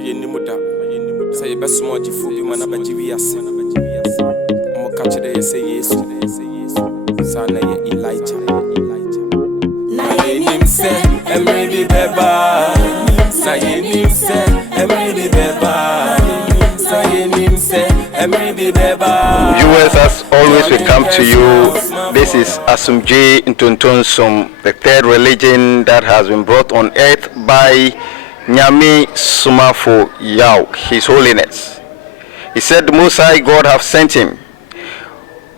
Ayenimuda. Say best more to food, man, about GVS. I'm catch it, say yes. Son, Elijah. Nayenim say, Emily Beba. Nayenim say, Emily Beba. Nayenim say, Emily Beba. Viewers, as always, we come to you. This is Asumje Ntontonsum, the third religion that has been brought on earth by Nyamesomafoyawoh, His Holiness. He said the Most High God have sent him.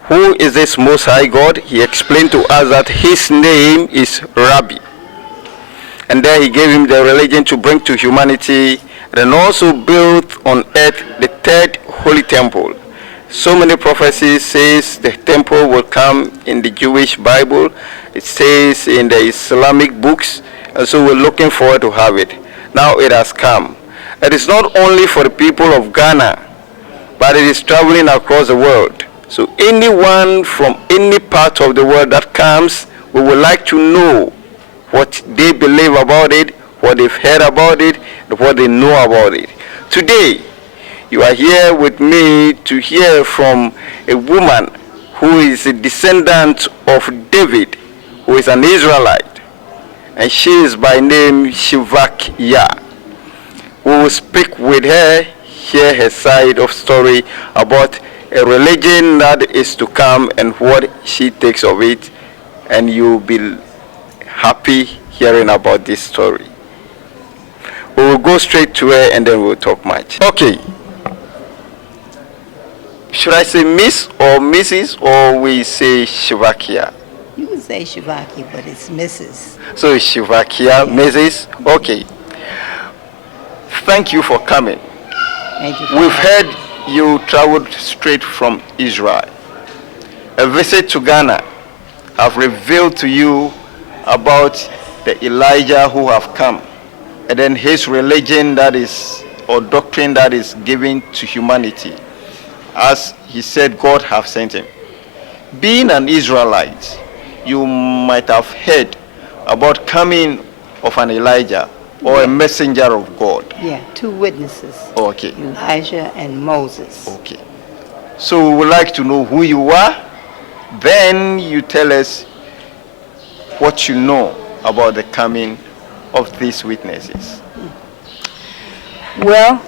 Who is this Most High God? He explained to us that his name is Rabbi. And then he gave him the religion to bring to humanity, and also built on earth the third holy temple. So many prophecies says the temple will come in the Jewish Bible. It says in the Islamic books, and so we're looking forward to have it. Now it has come. It is not only for the people of Ghana, but it is traveling across the world. So anyone from any part of the world that comes, we would like to know what they believe about it, what they've heard about it, and what they know about it. Today, you are here with me to hear from a woman who is a descendant of David, who is an Israelite. And she is by name Shevakyah. We will speak with her, hear her side of story about a religion that is to come and what she takes of it, and you'll be happy hearing about this story. We will go straight to her and then we'll talk much. Okay. Should I say Miss or Mrs. or we say Shevakyah? You can say Shevakyah, but it's Mrs. So Shevakyah, yeah. Mrs. Okay. Thank you for coming. Thank you. We've heard you traveled straight from Israel. A visit to Ghana have revealed to you about the Elijah who have come, and then his religion that is, or doctrine that is given to humanity. As he said, God have sent him. Being an Israelite, you might have heard about coming of an Elijah or a messenger of God. Yeah, two witnesses. Okay. Elijah and Moses. Okay. So we would like to know who you are. Then you tell us what you know about the coming of these witnesses. Well,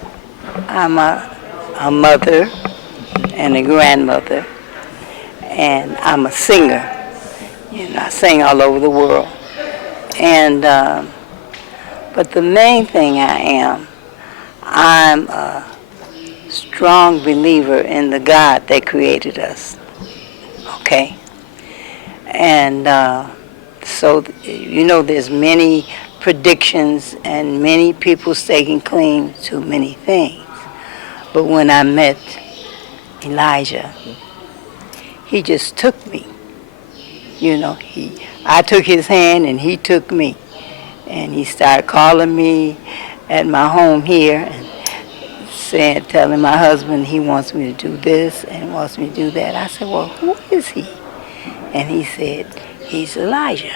I'm a mother and a grandmother, and I'm a singer. You know, I sing all over the world. And but the main thing I'm a strong believer in the God that created us. Okay? And so, you know, there's many predictions and many people staking claim to many things. But when I met Elijah, he just took me. You know, I took his hand and he took me. And he started calling me at my home here and telling my husband he wants me to do this and wants me to do that. I said, well, who is he? And he said, he's Elijah.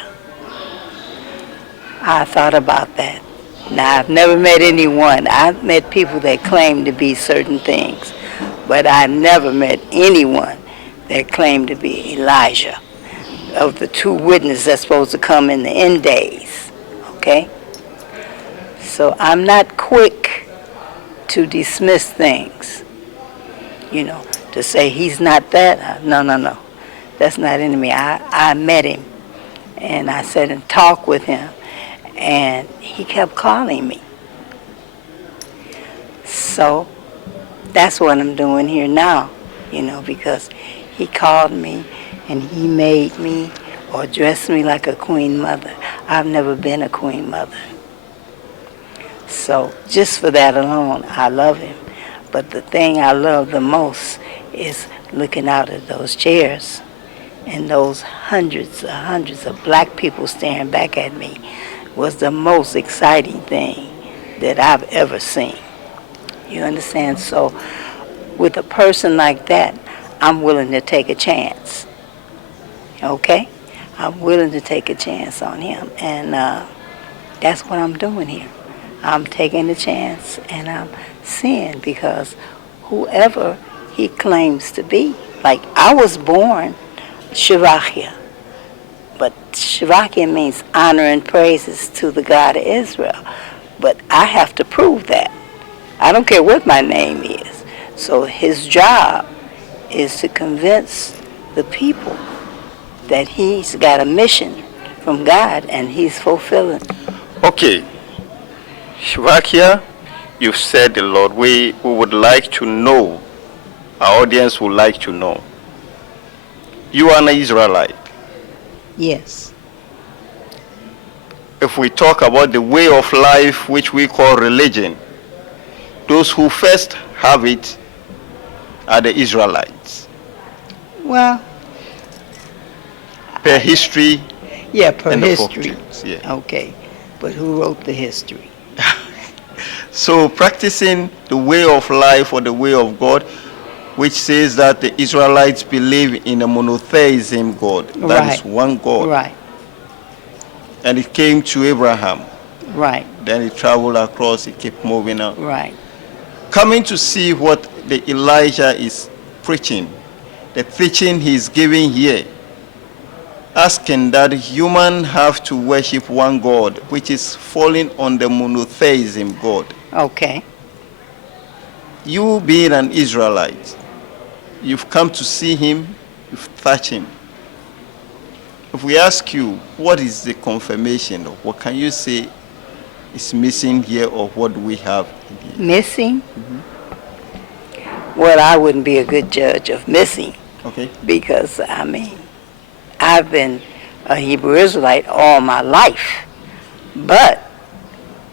I thought about that. Now, I've never met anyone. I've met people that claim to be certain things, but I've never met anyone that claimed to be Elijah, of the two witnesses that's supposed to come in the end days. Okay? So I'm not quick to dismiss things, you know, to say he's not that. No. That's not in me. I met him, and I sat and talked with him, and he kept calling me. So that's what I'm doing here now, you know, because he called me and he made me or dressed me like a queen mother. I've never been a queen mother. So just for that alone, I love him. But the thing I love the most is looking out at those chairs and those hundreds of black people staring back at me was the most exciting thing that I've ever seen. You understand? So with a person like that, I'm willing to take a chance. Okay? I'm willing to take a chance on him. And that's what I'm doing here. I'm taking the chance and I'm seeing, because whoever he claims to be, like I was born Shevakyah, but Shevakyah means honor and praises to the God of Israel. But I have to prove that. I don't care what my name is. So his job is to convince the people that he's got a mission from God and he's fulfilling. Okay. Shevakyah, you've said a lot. We would like to know, our audience would like to know. You are an Israelite. Yes. If we talk about the way of life which we call religion, those who first have it are the Israelites. Well, Per history. yeah, per and the history. folktales, yeah. Okay. But who wrote the history? So practicing the way of life or the way of God, which says that the Israelites believe in a monotheism God. That is one God. Right. And it came to Abraham. Right. Then it traveled across, it kept moving on. Right. Coming to see what the Elijah is preaching, the teaching he's giving here, asking that humans have to worship one God, which is falling on the monotheism God. Okay. You being an Israelite, you've come to see him, you've touched him. If we ask you, what is the confirmation, or what can you say is missing here, or what do we have here? Missing? Well, I wouldn't be a good judge of missing. Okay. Because, I mean, I've been a Hebrew Israelite all my life. But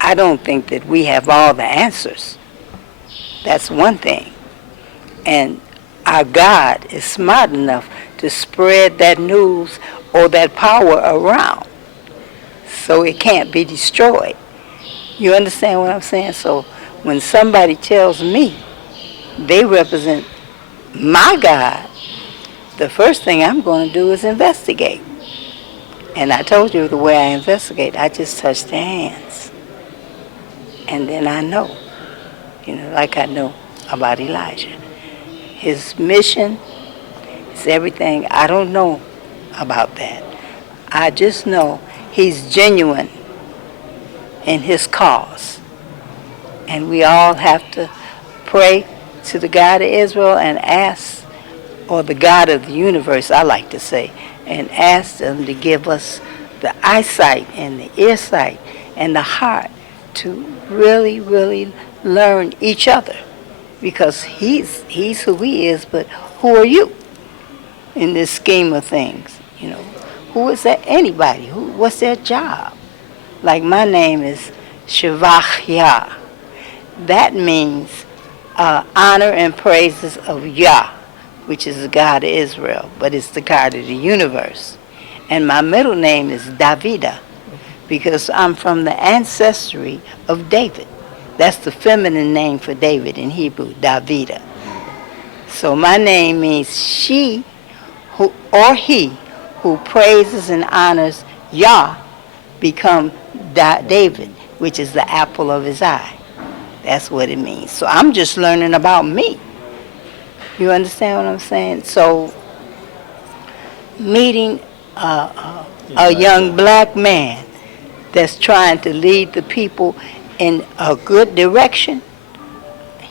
I don't think that we have all the answers. That's one thing. And our God is smart enough to spread that news or that power around so it can't be destroyed. You understand what I'm saying? So when somebody tells me they represent my God, the first thing I'm going to do is investigate. And I told you the way I investigate, I just touch their hands. And then I know, like I know about Elijah. His mission is everything. I don't know about that. I just know he's genuine in his cause. And we all have to pray to the God of Israel and ask, or the God of the universe, I like to say, and ask them to give us the eyesight and the earsight and the heart to really, really learn each other. Because he's who he is, but who are you in this scheme of things? Who is that? Anybody? What's their job? Like my name is Shevakyah. That means honor and praises of Yah, which is the God of Israel, but it's the God of the universe. And my middle name is Davida, because I'm from the ancestry of David. That's the feminine name for David in Hebrew, Davida. So my name means she who, or he who praises and honors Yah become David, which is the apple of his eye. That's what it means. So I'm just learning about me. You understand what I'm saying? So meeting a young black man that's trying to lead the people in a good direction,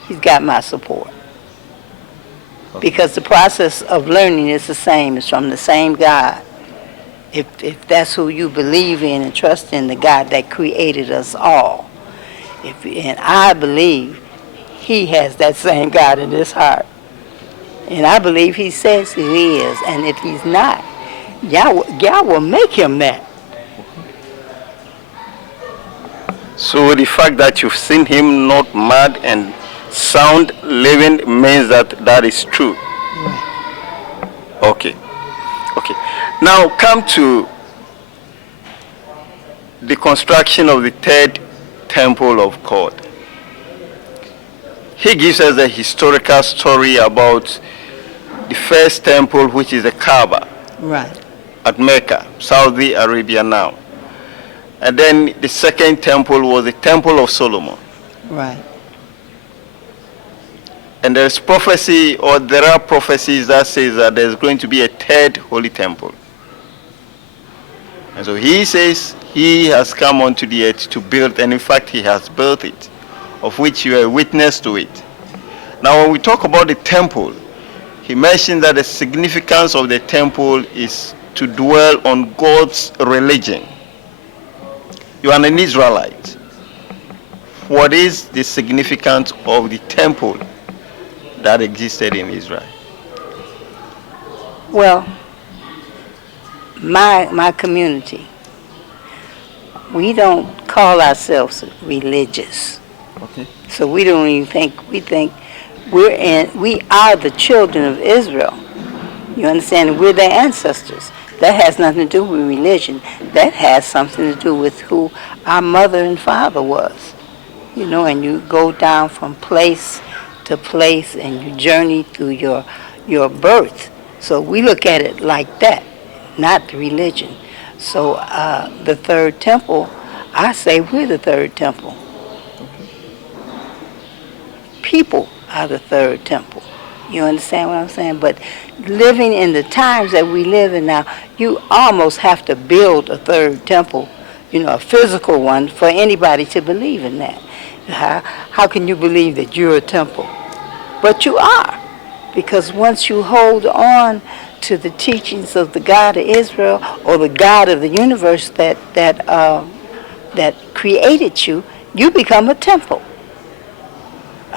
he's got my support. Because the process of learning is the same. It's from the same God. If that's who you believe in and trust in, the God that created us all. And I believe he has that same God in his heart. And I believe he says he is. And if he's not, Yah will make him that. So the fact that you've seen him not mad and sound living means that is true. Right. Okay. Now come to the construction of the third temple of God. He gives us a historical story about the first temple, which is the Kaaba. Right. At Mecca, Saudi Arabia now. And then the second temple was the Temple of Solomon. Right. And there's prophecy, or there are prophecies that says that there's going to be a third holy temple. And so he says he has come onto the earth to build, and in fact he has built it, of which you are a witness to it. Now when we talk about the temple, he mentioned that the significance of the temple is to dwell on God's religion. You are an Israelite. What is the significance of the temple that existed in Israel? Well, my community, we don't call ourselves religious. Okay. So we don't even think, we think we are the children of Israel. You understand? We're their ancestors. That has nothing to do with religion. That has something to do with who our mother and father was. You know, and you go down from place to place and you journey through your birth. So we look at it like that, not the religion. So the third temple, I say we're the third temple. People are the third temple. You understand what I'm saying? But living in the times that we live in now, you almost have to build a third temple, you know, a physical one, for anybody to believe in that. How can you believe that you're a temple? But you are, because once you hold on to the teachings of the God of Israel, or the God of the universe that created you, you become a temple.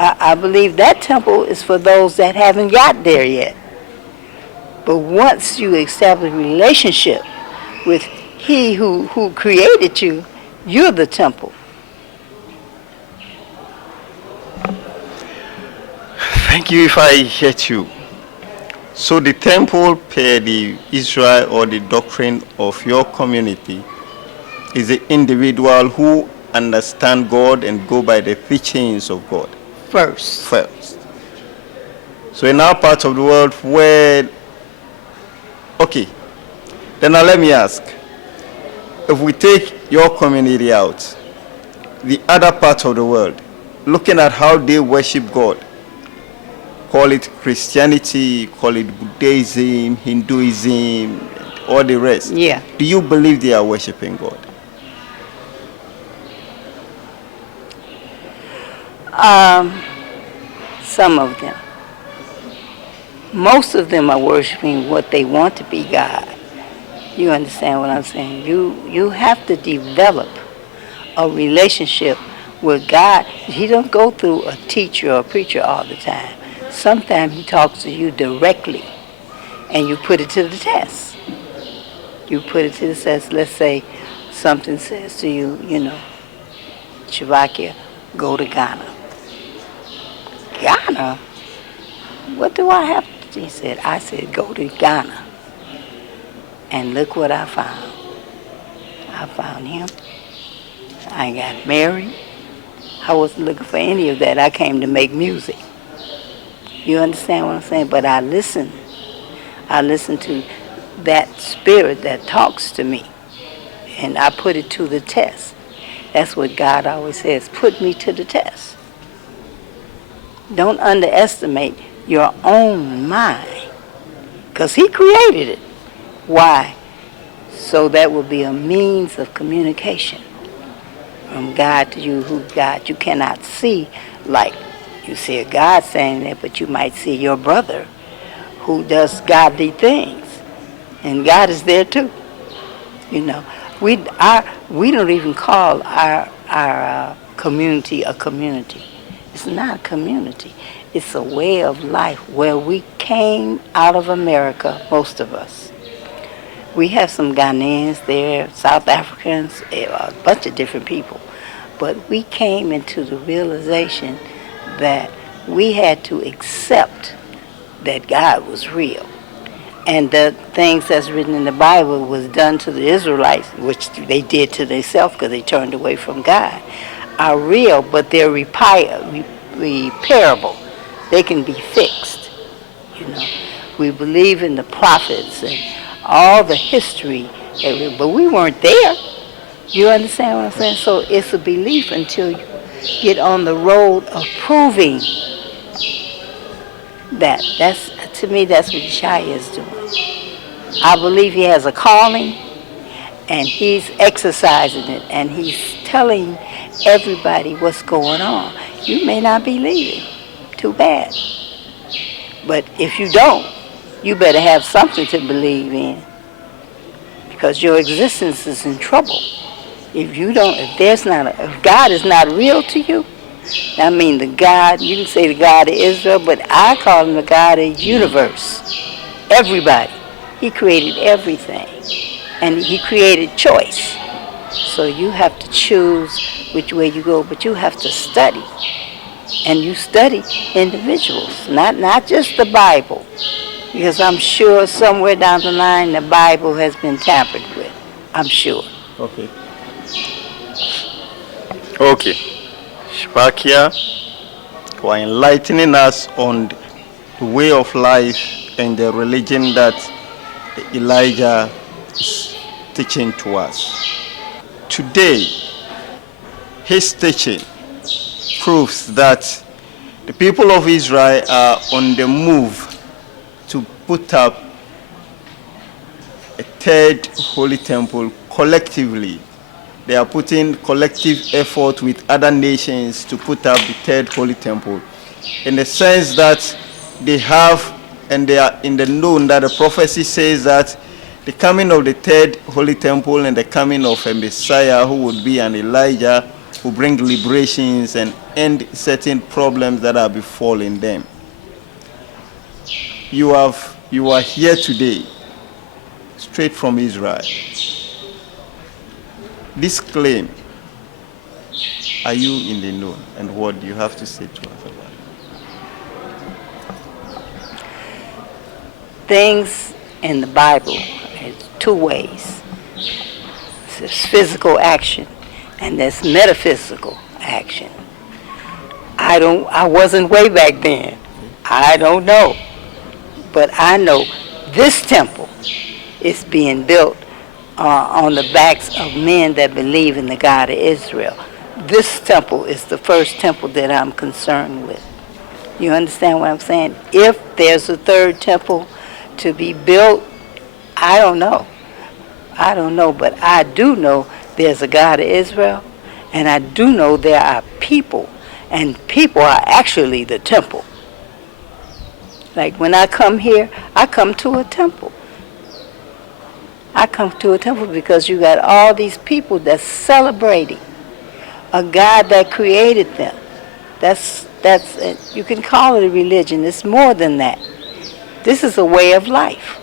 I believe that temple is for those that haven't got there yet. But once you establish a relationship with He who created you, you're the temple. Thank you if I get you. So the temple per the Israel, or the doctrine of your community, is the individual who understand God and go by the teachings of God. First. So in our part of the world where, okay, then now let me ask, if we take your community out, the other part of the world, looking at how they worship God, call it Christianity, call it Buddhism, Hinduism, all the rest. Yeah. Do you believe they are worshiping God? Some of them. Most of them are worshiping what they want to be God. You understand what I'm saying? You have to develop a relationship with God. He don't go through a teacher or a preacher all the time. Sometimes he talks to you directly, and you put it to the test. You put it to the test. Let's say something says to you, you know, Shevakyah, go to Ghana. Ghana? What do I have to? He said, I said, go to Ghana. And look what I found. I found him. I got married. I wasn't looking for any of that. I came to make music. You understand what I'm saying? But I listen. I listen to that spirit that talks to me. And I put it to the test. That's what God always says, put me to the test. Don't underestimate your own mind, because He created it. Why? So that will be a means of communication from God to you, who God you cannot see. Like you see a God saying that, but you might see your brother who does godly things, and God is there too. You know, we don't even call our community a community. It's not a community. It's a way of life where we came out of America, most of us. We have some Ghanaians there, South Africans, a bunch of different people. But we came into the realization that we had to accept that God was real. And the things that's written in the Bible was done to the Israelites, which they did to themselves because they turned away from God, are real, but they're repairable. They can be fixed. You know, we believe in the prophets and all the history, but we weren't there. You understand what I'm saying? So it's a belief until you get on the road of proving that. That's, to me, that's what Yeshua is doing. I believe he has a calling, and he's exercising it, and he's telling everybody what's going on. You may not believe it. Too bad. But if you don't, you better have something to believe in, because your existence is in trouble. If you don't, if God is not real to you, I mean the God, you can say the God of Israel, but I call him the God of the universe. Everybody. He created everything. And he created choice. So you have to choose which way you go, but you have to study. And you study individuals, not just the Bible. Because I'm sure somewhere down the line the Bible has been tampered with. I'm sure. Okay. Okay. Shevakyah, who are enlightening us on the way of life and the religion that Elijah is teaching to us. Today, his teaching proves that the people of Israel are on the move to put up a third holy temple collectively. They are putting collective effort with other nations to put up the third holy temple, in the sense that they have, and they are in the known that the prophecy says that the coming of the third holy temple and the coming of a Messiah who would be an Elijah will bring liberations and end certain problems that are befalling them. You are here today, straight from Israel. This claim, are you in the know, and what do you have to say to us about it? Things in the Bible is two ways. There's physical action and there's metaphysical action. I wasn't way back then. I don't know. But I know this temple is being built on the backs of men that believe in the God of Israel. This temple is the first temple that I'm concerned with. You understand what I'm saying? If there's a third temple to be built, I don't know. I don't know, but I do know there's a God of Israel, and I do know there are people, and people are actually the temple. Like when I come here, I come to a temple. I come to a temple because you got all these people that's celebrating a God that created them. That's you can call it a religion. It's more than that. This is a way of life.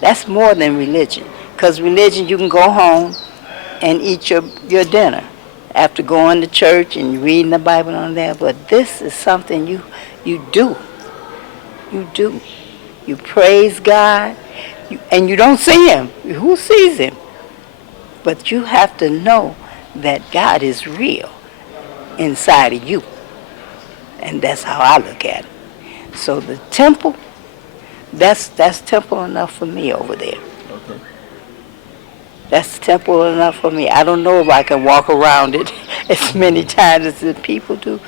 That's more than religion. Because religion, you can go home and eat your dinner after going to church and reading the Bible on there. But this is something you do. You do. You praise God. And you don't see him. Who sees him? But you have to know that God is real inside of you. And that's how I look at it. So the temple, that's temple enough for me over there. Okay. That's temple enough for me. I don't know if I can walk around it as many times as the people do,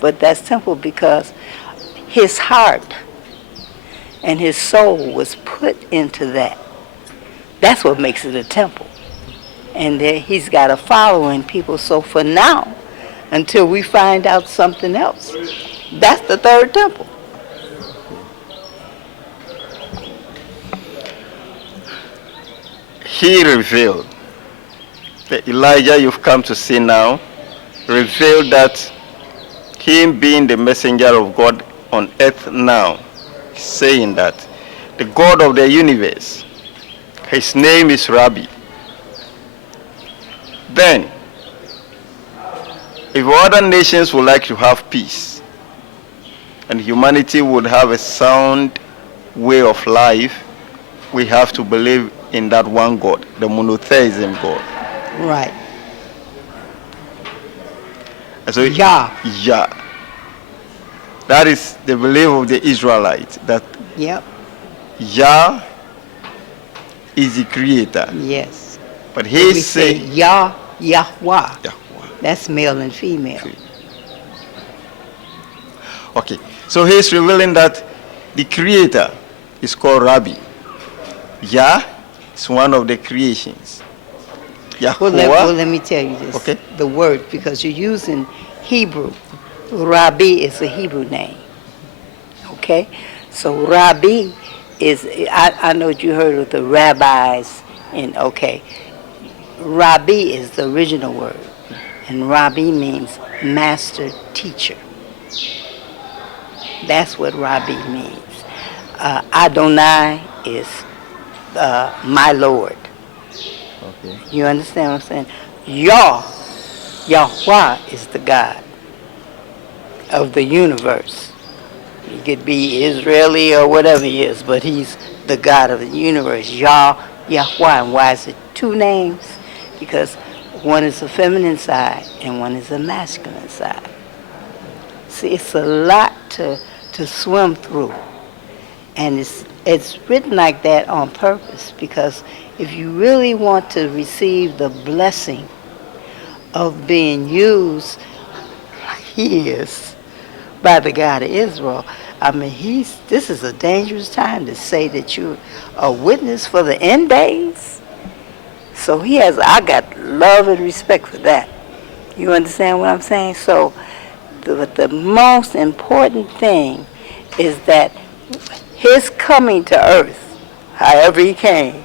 but that's temple because his heart and his soul was put into that. That's what makes it a temple. And he's got a following, people. So for now, until we find out something else, that's the third temple. He revealed, the Elijah you've come to see now, revealed that him being the messenger of God on earth now, saying that the God of the universe, his name is Rabbi. Then, if other nations would like to have peace, and humanity would have a sound way of life, we have to believe in that one God, the monotheism God. Right. And so Yah. Yah. That is the belief of the Israelite, that Yep. Yah is the creator. Yes. But We he say said, Yah, Yahweh. yeah. That's male and female. Okay, so he's revealing that the creator is called Rabbi. Yah is one of the creations. Well, Yahuwah, let me tell you this. Okay. The word, because you're using Hebrew. Rabbi is a Hebrew name. Okay? So Rabbi is, I know you heard of the rabbis, and okay. Rabbi is the original word. And Rabbi means master teacher. That's what Rabbi means. Adonai is my Lord. okay. You understand what I'm saying? Yahweh is the God of the universe. He could be Israeli or whatever he is, but he's the God of the universe. Yahweh. And why is it two names? Because one is a feminine side and one is a masculine side. See, it's a lot to swim through. And it's written like that on purpose, because if you really want to receive the blessing of being used like he is by the God of Israel, I mean, this is a dangerous time to say that you're a witness for the end days. So I got love and respect for that. You understand what I'm saying? So the most important thing is that his coming to earth, however he came,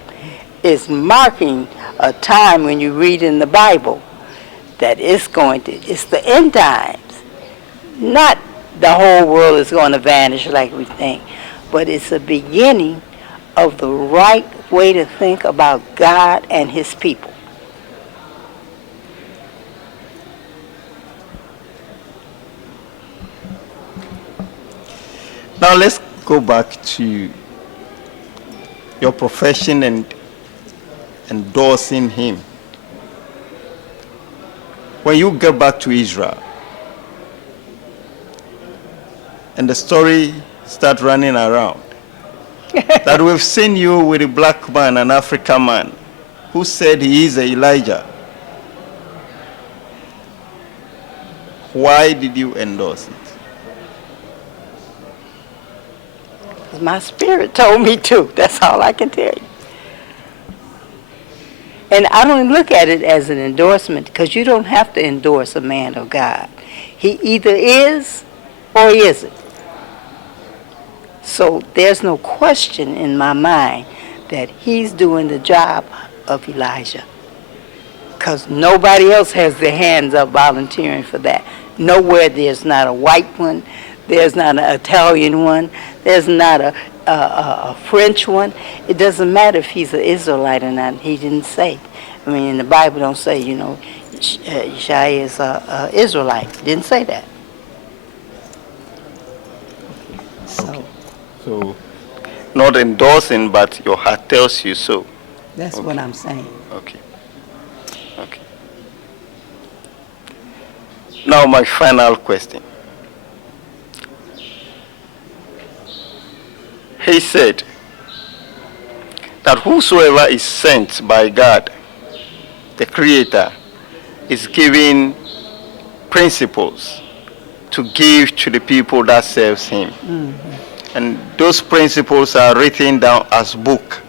is marking a time when you read in the Bible that it's the end times. Not the whole world is going to vanish like we think, but it's the beginning of the right way to think about God and his people. Now let's go back to your profession and endorsing him. When you get back to Israel and the story start running around that we've seen you with a black man, an African man, who said he is Elijah. Why did you endorse it? My spirit told me to. That's all I can tell you. And I don't look at it as an endorsement, because you don't have to endorse a man of God. He either is or he isn't. So there's no question in my mind that he's doing the job of Elijah, because nobody else has their hands up volunteering for that. Nowhere there's not a white one. There's not an Italian one. There's not a French one. It doesn't matter if he's an Israelite or not. He didn't say. I mean, in the Bible don't say, Yeshua is an Israelite. It didn't say that. So, not endorsing, but your heart tells you so. That's Okay. what I'm saying. Okay. Okay. Now my final question. He said that whosoever is sent by God, the Creator, is giving principles to give to the people that serves him. Mm-hmm. And those principles are written down as book.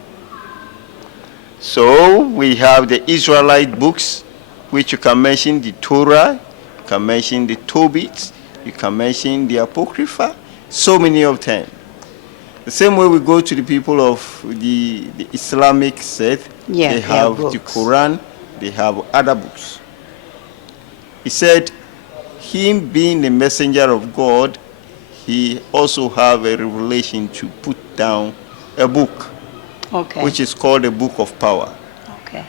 So we have the Israelite books, which you can mention the Torah, you can mention the Tobit, you can mention the Apocrypha, so many of them. The same way we go to the people of the Islamic sect, they have the Quran, they have other books. He said, him being the messenger of God, he also have a revelation to put down a book, which is called the Book of Power. Okay.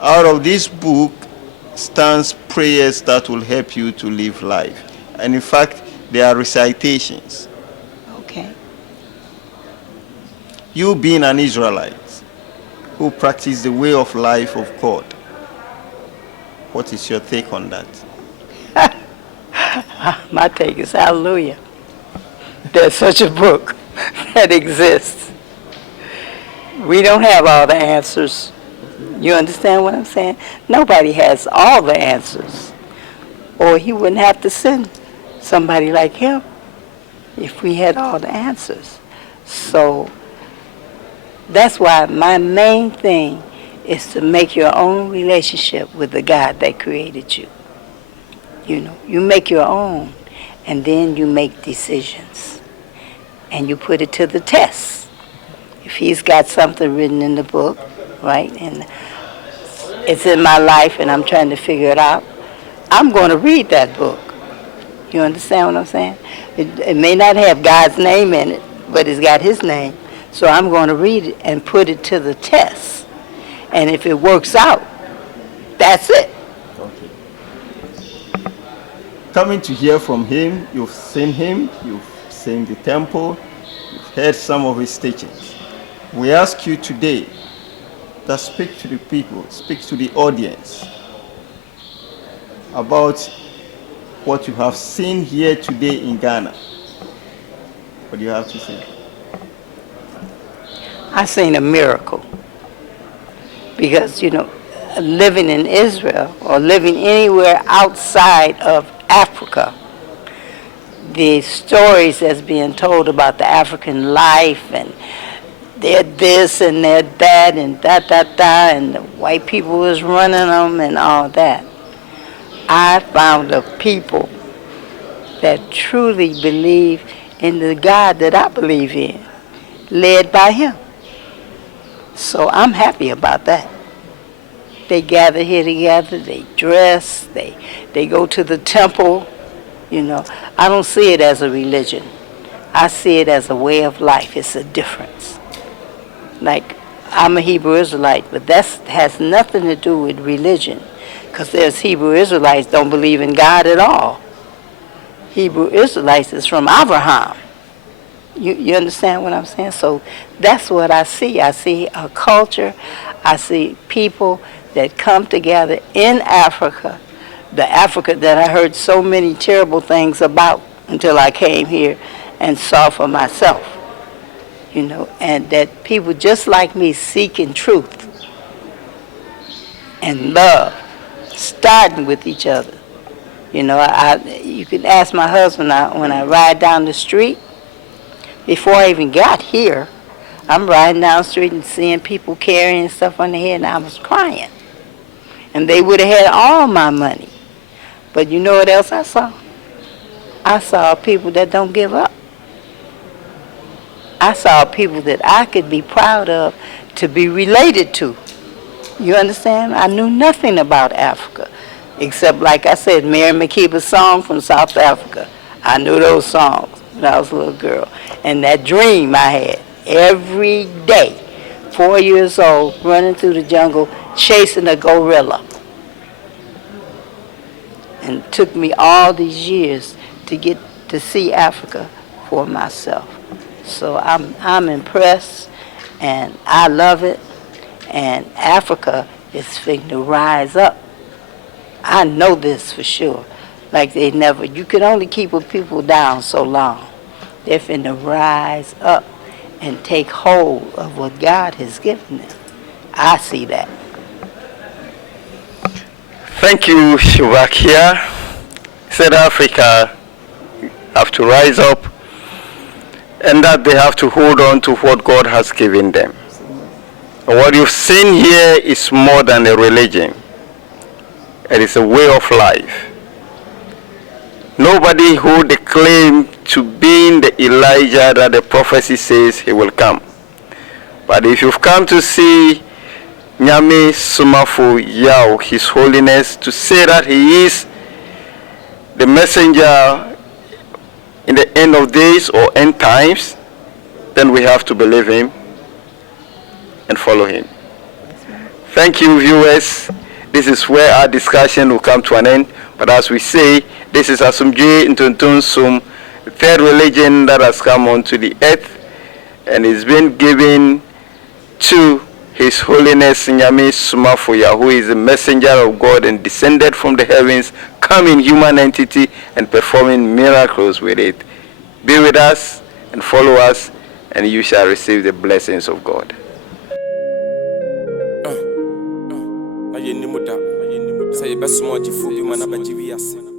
Out of this book stands prayers that will help you to live life. And in fact, there are recitations. Okay. You being an Israelite who practice the way of life of God, what is your take on that? My take is hallelujah. There's such a book that exists. We don't have all the answers. You understand what I'm saying? Nobody has all the answers, or he wouldn't have to send somebody like him if we had all the answers. So that's why my main thing is to make your own relationship with the God that created you. You know, you make your own, and then you make decisions, and you put it to the test. If he's got something written in the book, right, and it's in my life and I'm trying to figure it out, I'm going to read that book. You understand what I'm saying? It may not have God's name in it, but it's got his name. So I'm going to read it and put it to the test. And if it works out, that's it. Okay. Coming to hear from him, you've seen the temple, you've heard some of his teachings. We ask you today to speak to the people, speak to the audience about what you have seen here today in Ghana. What do you have to say? I seen a miracle. Because, you know, living in Israel or living anywhere outside of Africa, the stories that's being told about the African life, and they're this and they're that and and the white people was running them and all that. I found a people that truly believe in the God that I believe in, led by him. So I'm happy about that. They gather here together, they dress, they go to the temple. You know, I don't see it as a religion. I see it as a way of life. It's a difference. Like, I'm a Hebrew Israelite, but that has nothing to do with religion, because there's Hebrew Israelites don't believe in God at all. Hebrew Israelites is from Abraham. You understand what I'm saying? So that's what I see. I see a culture. I see people that come together in Africa, the Africa that I heard so many terrible things about until I came here and saw for myself. You know, and that people just like me seeking truth and love, starting with each other. You know, you can ask my husband when I ride down the street. Before I even got here, I'm riding down the street and seeing people carrying stuff on their head, and I was crying. And they would have had all my money. But you know what else I saw? I saw people that don't give up. I saw people that I could be proud of to be related to. You understand? I knew nothing about Africa, except, like I said, Mary McKeever's song from South Africa. I knew those songs when I was a little girl. And that dream I had every day, 4 years old, running through the jungle, chasing a gorilla. And it took me all these years to get to see Africa for myself. So I'm impressed, and I love it, and Africa is fitting to rise up. I know this for sure. Like they never, you can only keep a people down so long. They're finna rise up and take hold of what God has given them. I see that. Thank you, Shevakyah. Said Africa have to rise up, and that they have to hold on to what God has given them. And what you've seen here is more than a religion. It is a way of life. Nobody who they claim to be the Elijah that the prophecy says he will come. But if you've come to see Nyamesomafoyawoh, His Holiness, to say that he is the messenger in the end of days or end times, then we have to believe him and follow him. Thank you, viewers. This is where our discussion will come to an end. But as we say, this is Asumdwe Ntontonsum, the third religion that has come onto the earth, and is been given to His Holiness Nyamesomafoyawoh, who is a messenger of God and descended from the heavens, come in human entity and performing miracles with it. Be with us and follow us, and you shall receive the blessings of God. yɛnim da sɛ yɛbɛsoma ɔgyefo bi ma na bagye wiase